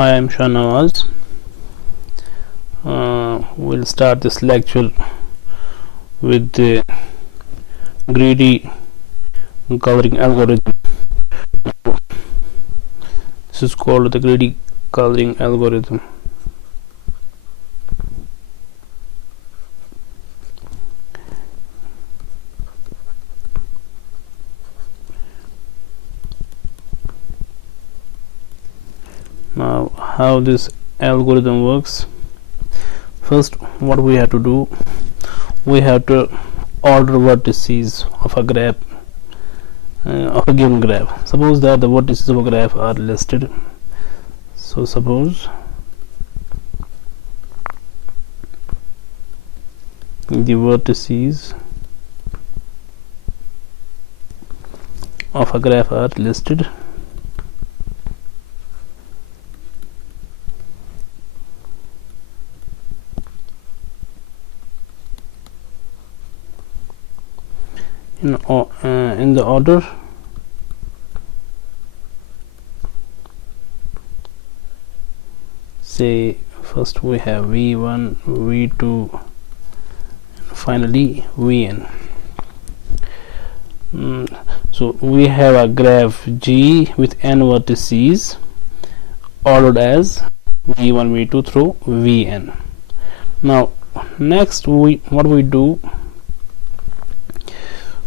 Hi, I'm Shanawaz. We'll start this lecture with the greedy coloring algorithm. This is called the greedy coloring algorithm. Now, how this algorithm works? First, what we have to do, we have to order vertices of a graph, of a given graph. Suppose that the vertices of a graph are listed. So suppose the vertices of a graph are listed. In the order say first we have v1, v2, finally vn. So we have a graph G with n vertices ordered as v1, v2 through vn. Now next what we do,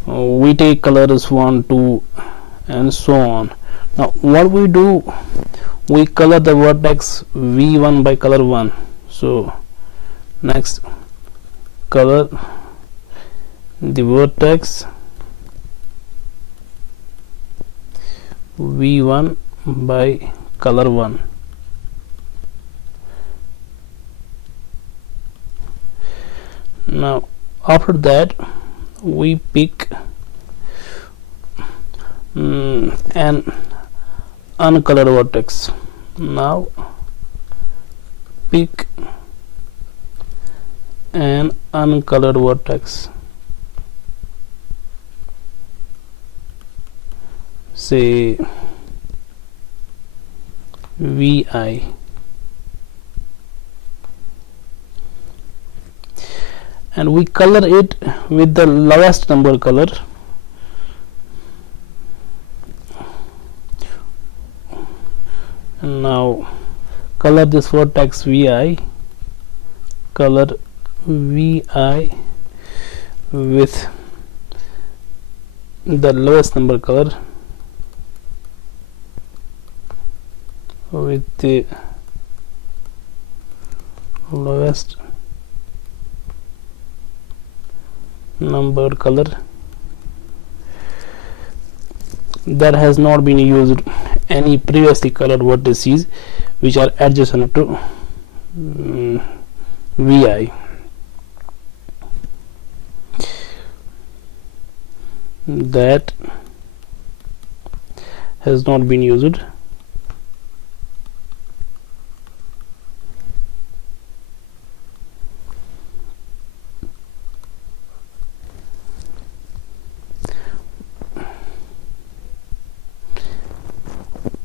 we take colors 1, 2 and so on. Now what we do, we color the vertex v1 by color 1. So next color the vertex v1 by color 1. Now after that we pick an uncolored vertex. Now pick an uncolored vertex, say vi, and we color it with the lowest number color. And now color this vertex vi, color vi with the lowest number color, with the lowest numbered color that has not been used any previously colored vertices which are adjacent to vi. That has not been used.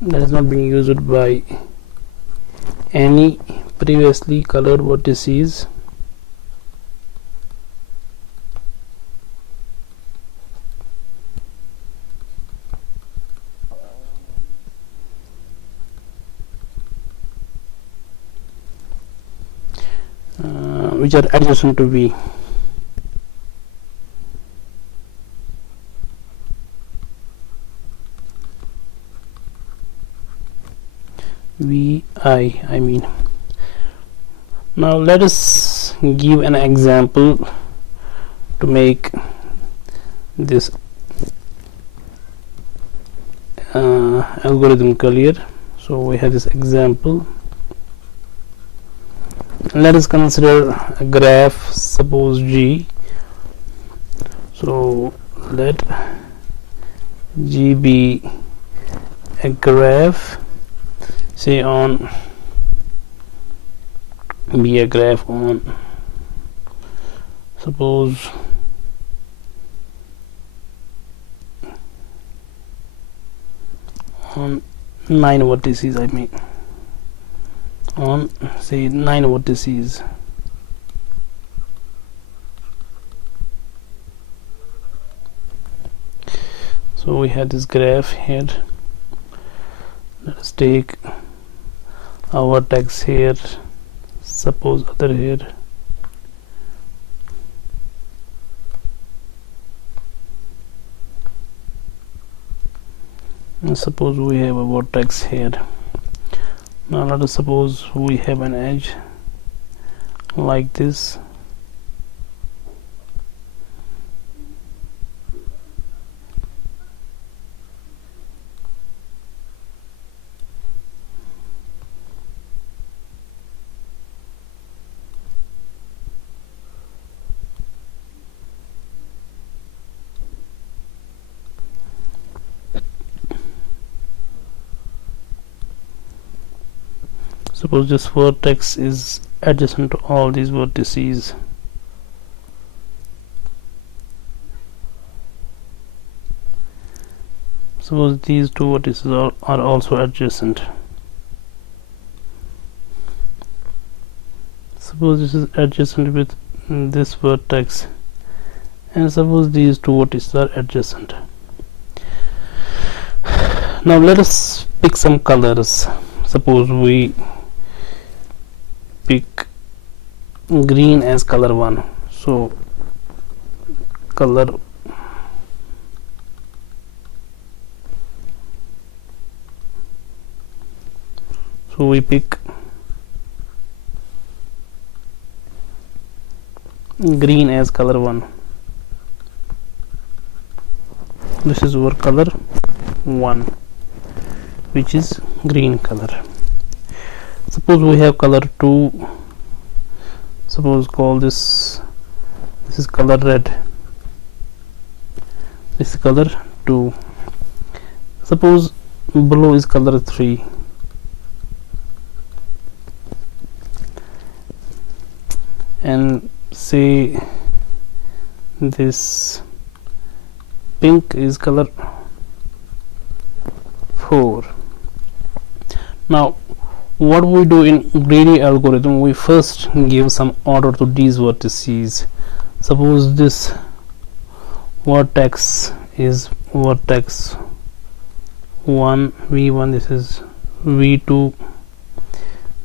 That has not been used by any previously colored vertices which are adjacent to v. I mean. Now let us give an example to make this algorithm clear. So we have this example. Let us consider a graph, suppose G. So let G be a graph, say on be a graph on, suppose on 9 vertices, I mean. on say 9 vertices. So we have this graph here. Let us take a vertex here, suppose other here, and suppose we have a vertex here. Now let us suppose we have an edge like this. Suppose this vertex is adjacent to all these vertices. Suppose these two vertices are also adjacent. Suppose this is adjacent with this vertex, and suppose these two vertices are adjacent. Now let us pick some colors. Suppose we pick green as color 1. So we pick green as color 1. This is our color 1, which is green color. Suppose we have color 2. Suppose call this is color red. This is color 2. Suppose blue is color 3. And say this pink is color 4. Now what we do in greedy algorithm, we first give some order to these vertices. Suppose this vertex is vertex 1, v1, this is v2,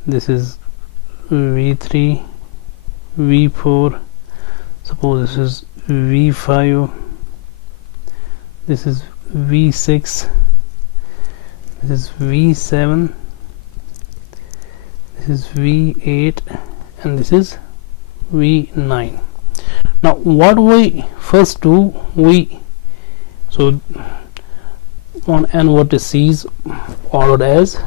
this is v3, v4, suppose this is v5, this is v6, this is v7, this is v8, and this is v9. Now what we first do, so on n vertices ordered as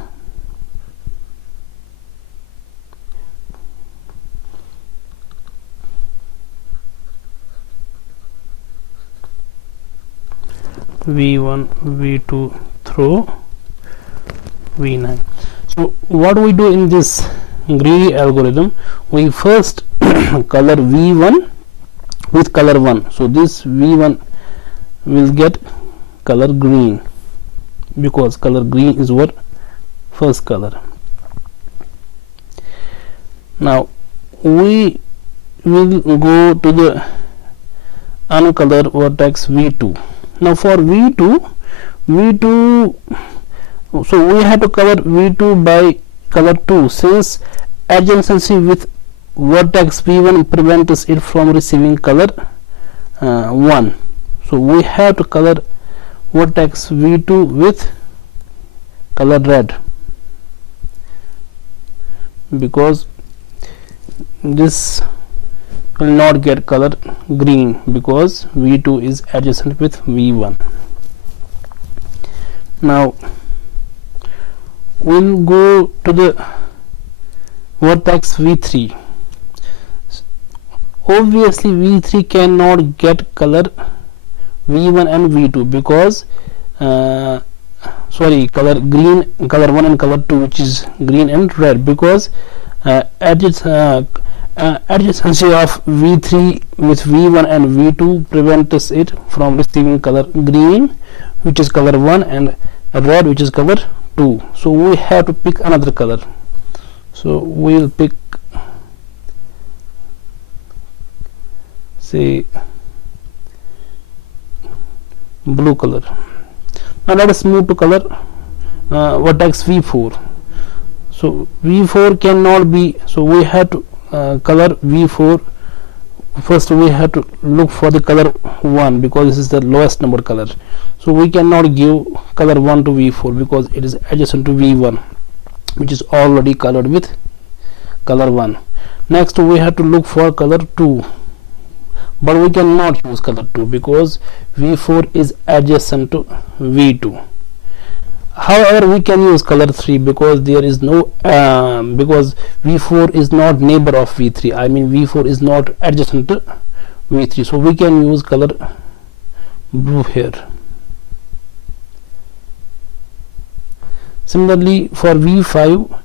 v1, v2 through v9. So what we do in this greedy algorithm, we first color v1 with color 1. So this v1 will get color green, because color green is what first color. Now we will go to the uncolored vertex v2. Now for v2, so we have to cover v2 by color 2, since adjacency with vertex v1 prevents it from receiving color 1. So we have to color vertex v2 with color red, because this will not get color green, because v2 is adjacent with v1. Now we'll go to the vertex v3. Obviously v3 cannot get color v1 and v2, because color green, color 1 and color 2, which is green and red, because adjacency of v3 with v1 and v2 prevents it from receiving color green, which is color 1, and red, which is color 2. So we have to pick another color. So we'll pick, say, blue color. Now let us move to color vertex V4. So V4 cannot be, so we have to color V4. First we have to look for the color 1 because this is the lowest number color. So we cannot give color 1 to V4 because it is adjacent to V1, which is already colored with color 1. Next we have to look for color 2, but we cannot use color 2 because V4 is adjacent to V2. However, we can use color 3 because there is no because V4 is not neighbor of V3. I mean V4 is not adjacent to V3, so we can use color blue here. Similarly, for V5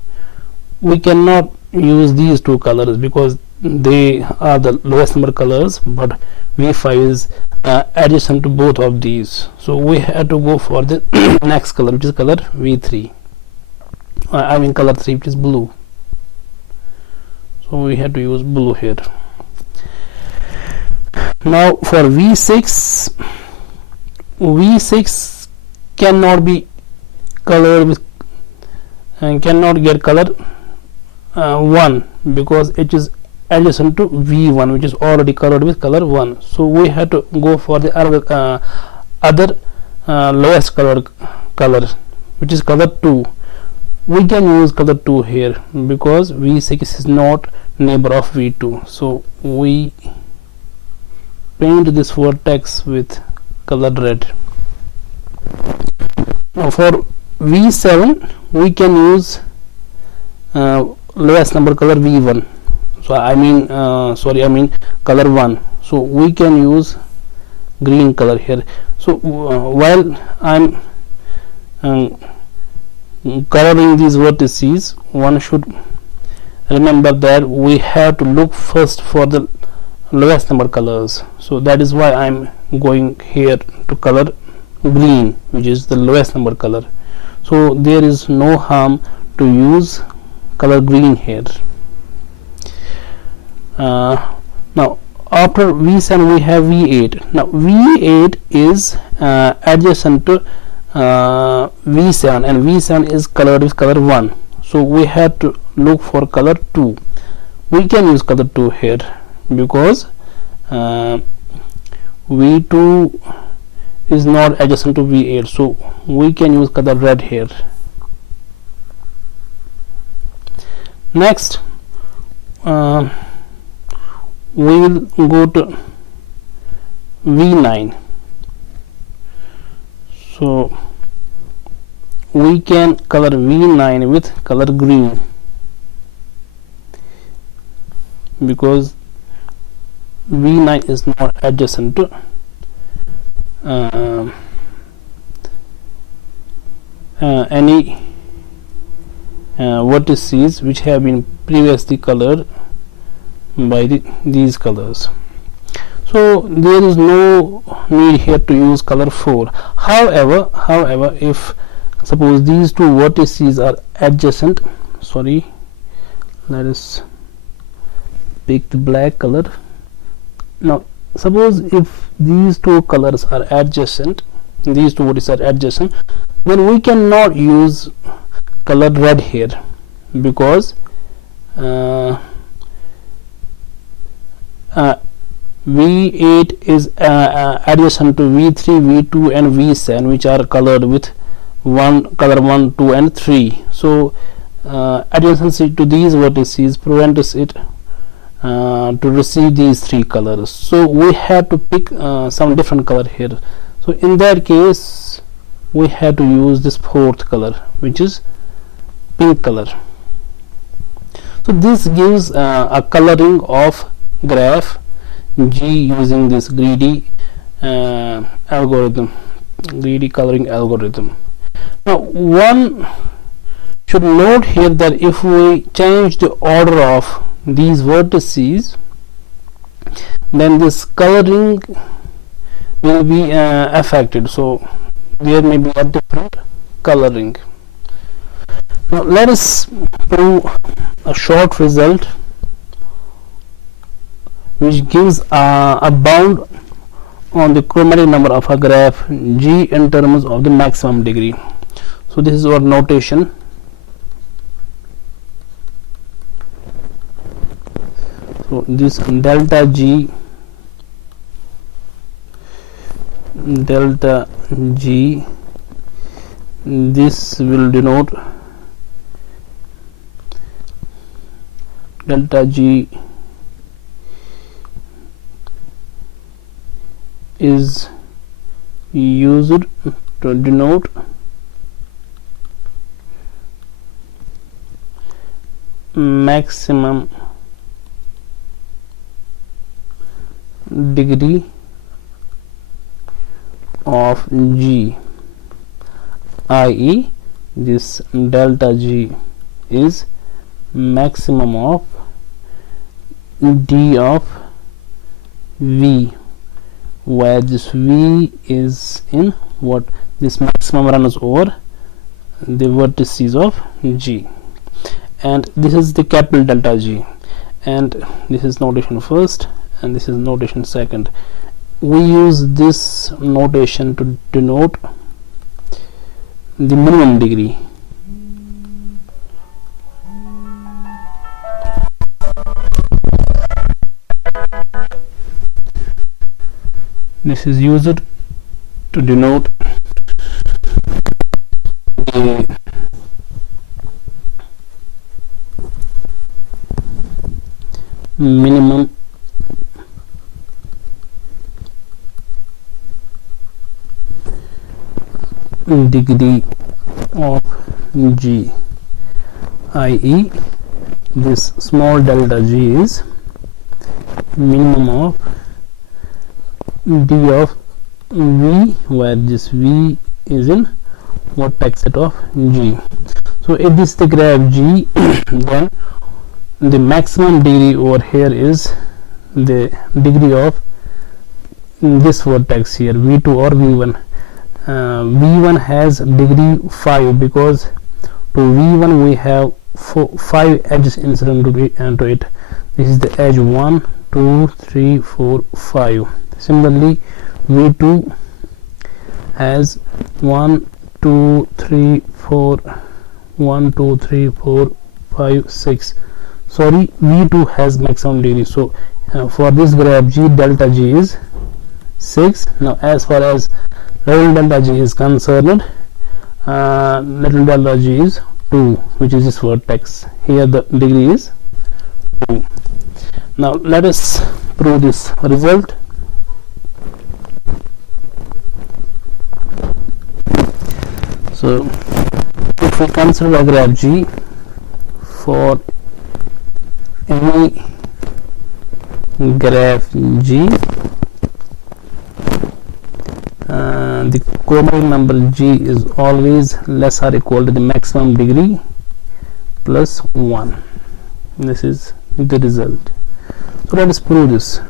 we cannot use these two colors because they are the lowest number colors, but V5 is adjacent to both of these, so we have to go for the next color, which is color V3. I mean color 3, which is blue. So we have to use blue here. Now for V6 cannot be colored with and cannot get color 1 because it is adjacent to V1, which is already colored with color 1. So we have to go for the other lowest colored color, which is color 2. We can use color 2 here because V6 is not neighbor of V2. So we paint this vertex with color red. Now for V7 we can use lowest number color V1. So I mean color 1. So we can use green color here. So while I'm coloring these vertices, one should remember that we have to look first for the lowest number colors. So that is why I'm going here to color green, which is the lowest number color. So there is no harm to use color green here. Now after V7 we have V8. Now V8 is adjacent to V7 and V7 is colored with color 1. So we have to look for color 2. We can use color 2 here because V2 is not adjacent to V8, so we can use color red here. Next we will go to V9. So we can color V9 with color green because V9 is not adjacent to any vertices which have been previously colored by these colors. So there is no need here to use color 4. However, if suppose these two vertices are adjacent, let us pick the black color. Now suppose if these two colors are adjacent, these two vertices are adjacent, then we cannot use color red here because V8 is adjacent to V3, V2 and V7, which are colored with color 1, 2 and 3. So adjacency to these vertices prevents it to receive these 3 colors. So we have to pick some different color here. So in that case we have to use this 4th color, which is pink color. So this gives a coloring of graph G using this greedy coloring algorithm. Now one should note here that if we change the order of these vertices, then this coloring will be affected. So there may be a different coloring. Now let us prove a short result which gives a bound on the chromatic number of a graph G in terms of the maximum degree. So this is our notation. So this delta G this will denote delta G is used to denote maximum degree of G, i.e. this delta G is maximum of D of V, where this V is in what this maximum runs over the vertices of G, and this is the capital delta G, and this is notation first and this is notation second. We use this notation to denote the minimum degree. This is used to denote the minimum degree of G, i.e. this small delta G is minimum of D of V, where this V is in vertex set of G. So if this is the graph G, then the maximum degree over here is the degree of this vertex here, V2 or V1. V1 has degree 5 because to V1 we have 5 edges incident to it. This is the edge 1, 2, 3, 4, 5. Similarly, V2 has 1, 2, 3, 4, 1, 2, 3, 4, 5, 6. Sorry, V2 has maximum degree. So for this graph G, delta G is 6. Now as far as little delta G is concerned, little delta G is 2, which is this vertex. Here the degree is 2. Now let us prove this result. So if we consider a graph G for any graph G, the chromatic number G is always less or equal to the maximum degree plus 1. This is the result. So let us prove this.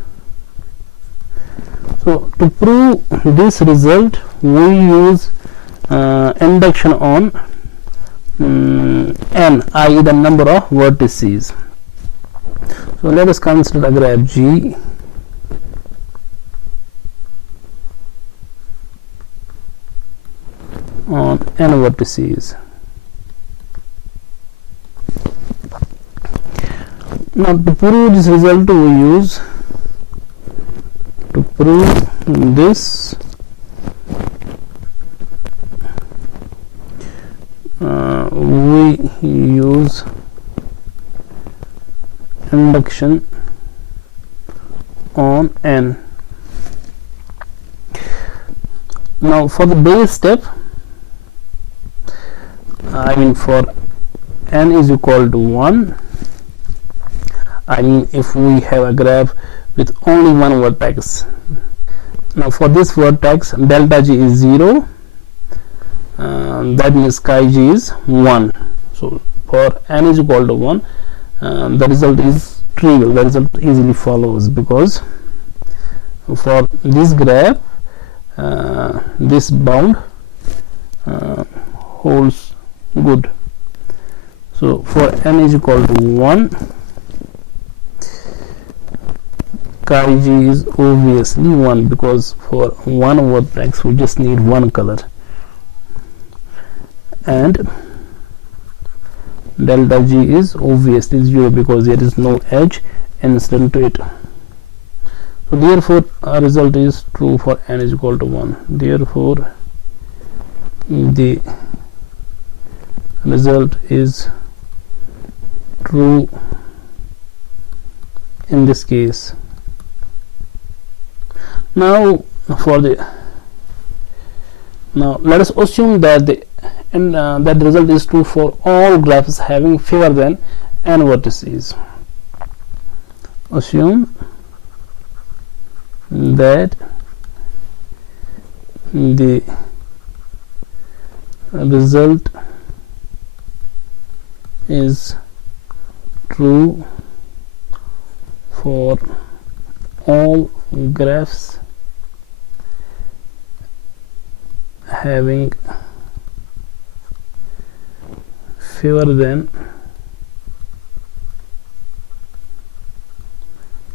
So to prove this result, we use induction on n, i.e. the number of vertices. So let us consider a graph G on n vertices. Now to prove this result, we use to prove this we use induction on n. Now for the base step, I mean for n is equal to 1, I mean if we have a graph with only one vertex. Now for this vertex delta G is 0, that means chi G is 1. So for n is equal to 1, the result is trivial, the result easily follows, because for this graph this bound holds good. So for n is equal to 1, chi g is obviously 1, because for one vertex we just need one color, and delta g is obviously 0 because there is no edge incident to it. So therefore our result is true for n is equal to 1. Therefore the result is true in this case. Now let us assume that that the result is true for all graphs having fewer than n vertices. Assume that the result is true for all graphs having fewer than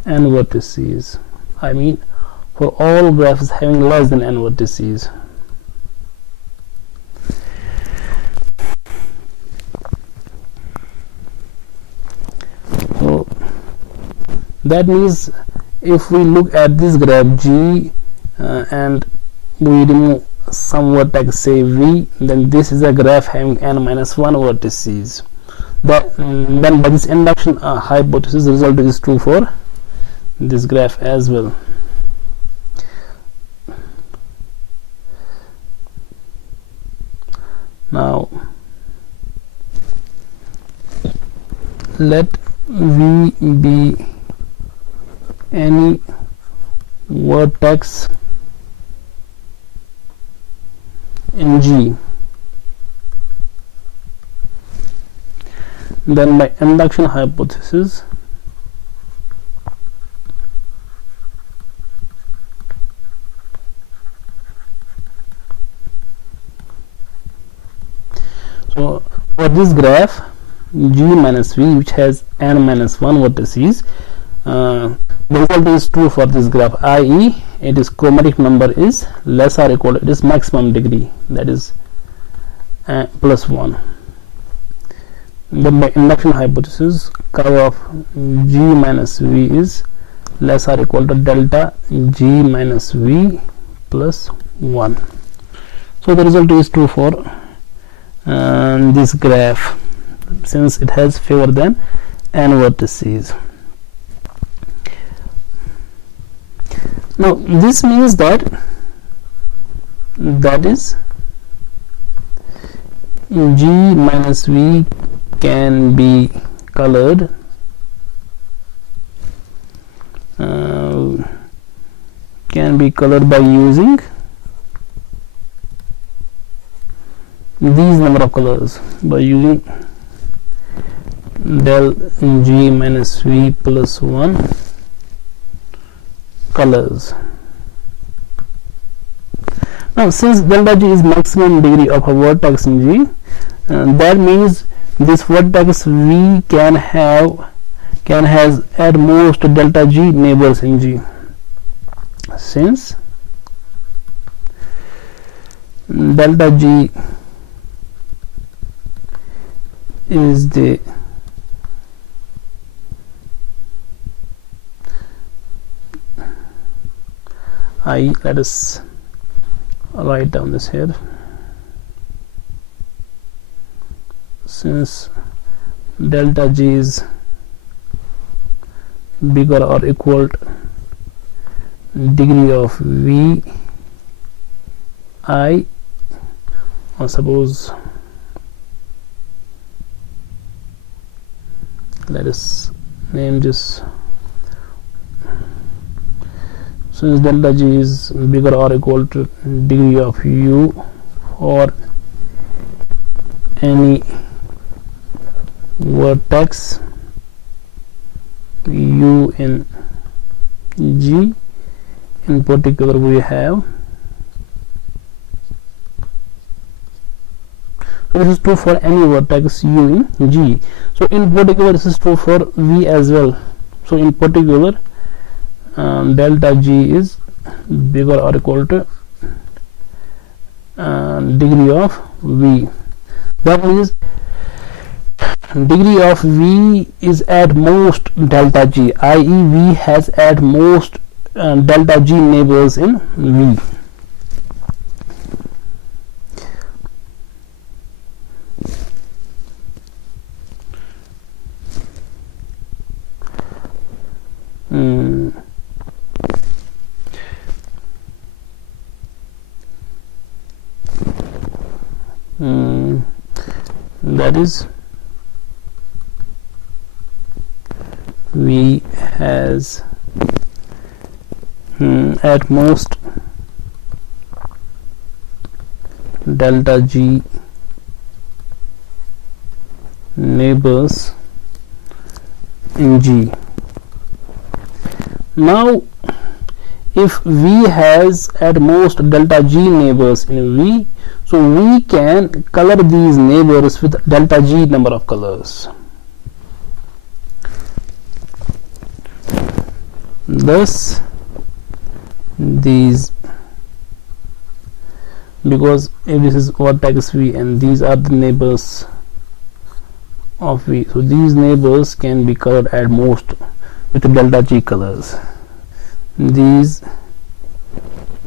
n vertices. I mean for all graphs having less than n vertices. So that means if we look at this graph G and we remove some vertex, say V, then this is a graph having n minus 1 vertices. Then by this induction hypothesis, the result is true for this graph as well. Now let V be any vertex in G, then by induction hypothesis so for this graph G minus V, which has n minus 1 vertices, the result is true for this graph, i.e. its chromatic number is less or equal to its maximum degree, that is plus 1. Then by induction hypothesis, chi of G minus V is less or equal to delta G minus V plus 1. So the result is true for this graph, since it has fewer than n vertices. Now this means that is G minus V can be colored by using these number of colors, by using del G minus V plus 1 colors. Now since delta G is maximum degree of a vertex in G, that means this vertex V can has at most delta G neighbors in G. Since delta G is the let us write down this here. Since delta G is bigger or equal to degree of V I, or suppose let us name this, since delta G is bigger or equal to degree of U for any vertex U in G, in particular we have, So this is true for any vertex u in G. So in particular this is true for V as well. So in particular delta G is bigger or equal to degree of V. That means degree of V is at most delta G, i.e. V has at most delta G neighbors in V. That is V has at most delta G neighbors in G. Now if V has at most delta G neighbors in V, so we can color these neighbors with delta G number of colors. Thus these, because if this is vertex V and these are the neighbors of V, so these neighbors can be colored at most with delta G colors. These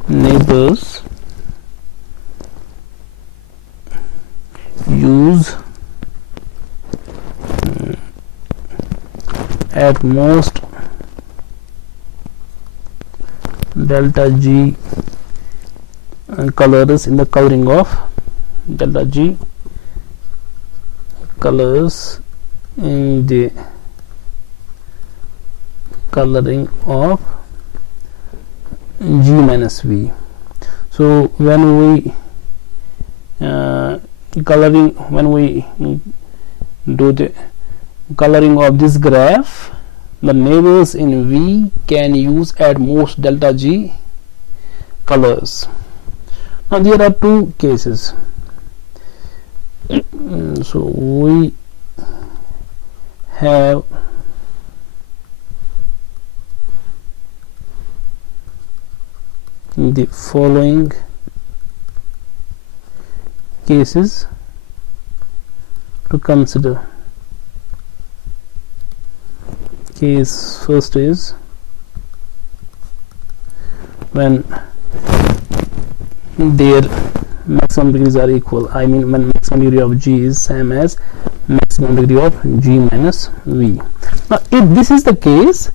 neighbors use at most delta G colors in the coloring of delta G colors in the coloring of G minus V. So when we do the coloring of this graph, the neighbors in V can use at most delta G colors. Now there are two cases. So we have the following cases to consider. Case first is when their maximum degrees are equal, I mean when maximum degree of G is same as maximum degree of G minus V. Now if this is the case,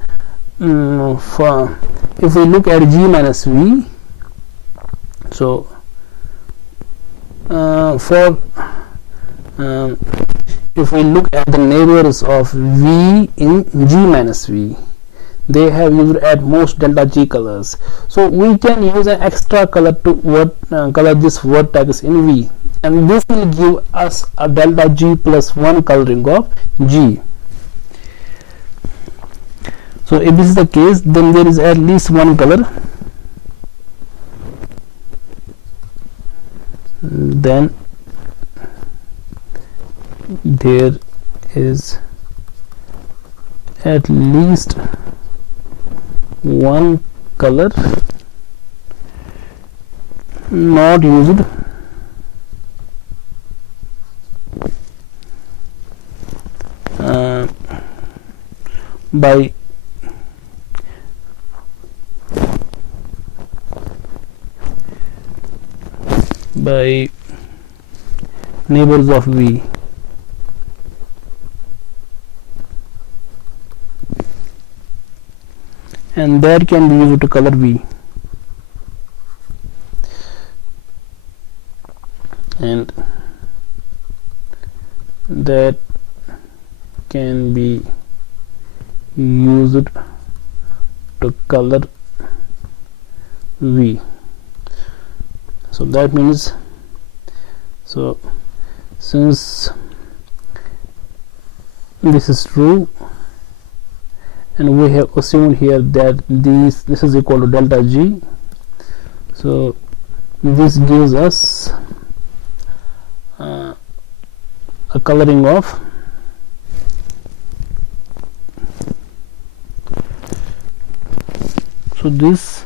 if we look at G minus V, so if we look at the neighbors of V in G minus V, they have used at most delta G colors. So we can use an extra color to color this vertex in V, and this will give us a delta G plus 1 coloring of G. So if this is the case, then there is at least one color, then there is at least one color not used by neighbors of V. And that can be used to color V, and that can be used to color V. So that means, so since this is true, and we have assumed here that this is equal to delta G, so this gives us a coloring of so this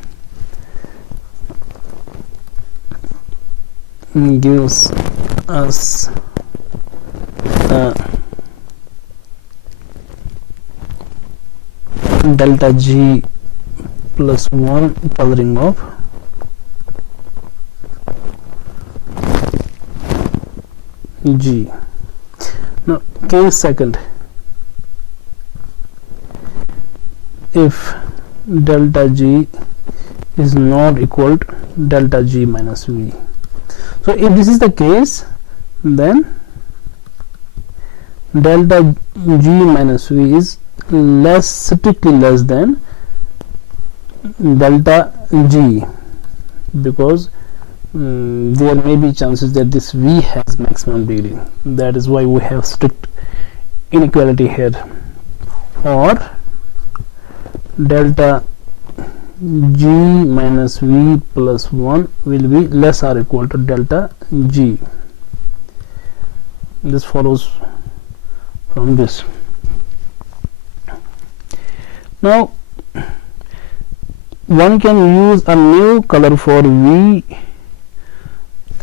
gives us delta G plus 1 coloring of G. Now case second, if delta G is not equal to delta G minus V. So if this is the case, then delta G minus V is strictly less than delta G, because there may be chances that this V has maximum degree. That is why we have strict inequality here. Or delta G minus V plus 1 will be less or equal to delta G. This follows from this. Now one can use a new color for V,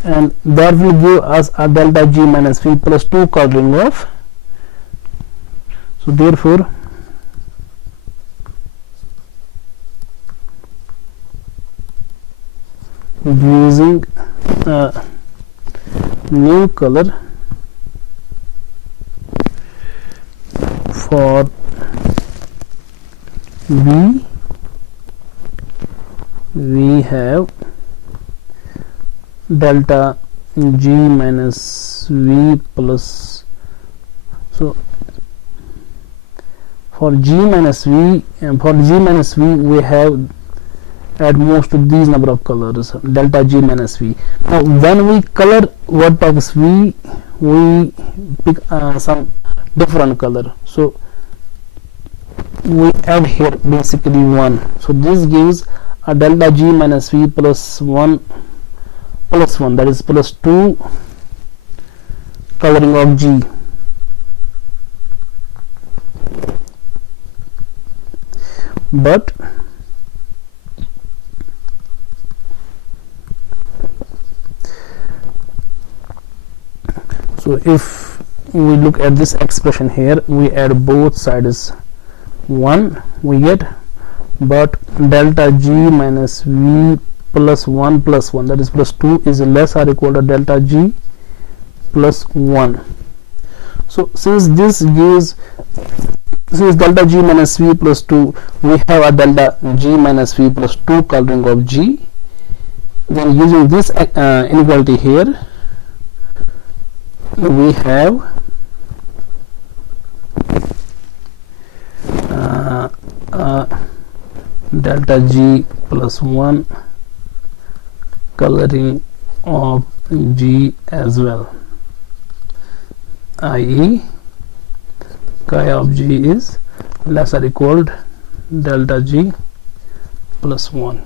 and that will give us a delta G minus V plus 2 coloring of. So therefore using a new color for V, we have delta G minus V plus, so for G minus V, and for G minus V we have at most these number of colors, delta G minus V. Now when we color vertex V, we pick some different color, so we add here basically 1, so this gives a delta G minus V plus 1 plus 1, that is plus 2 coloring of G. But so if we look at this expression here, we add both sides 1 we get, but delta G minus V plus 1 plus 1, that is plus 2, is less or equal to delta G plus 1. So since this gives, since delta G minus V plus 2, we have a delta G minus V plus 2 coloring of G. Then using this inequality here, we have delta G plus 1 coloring of G as well, i.e. chi of G is less or equal to delta G plus 1.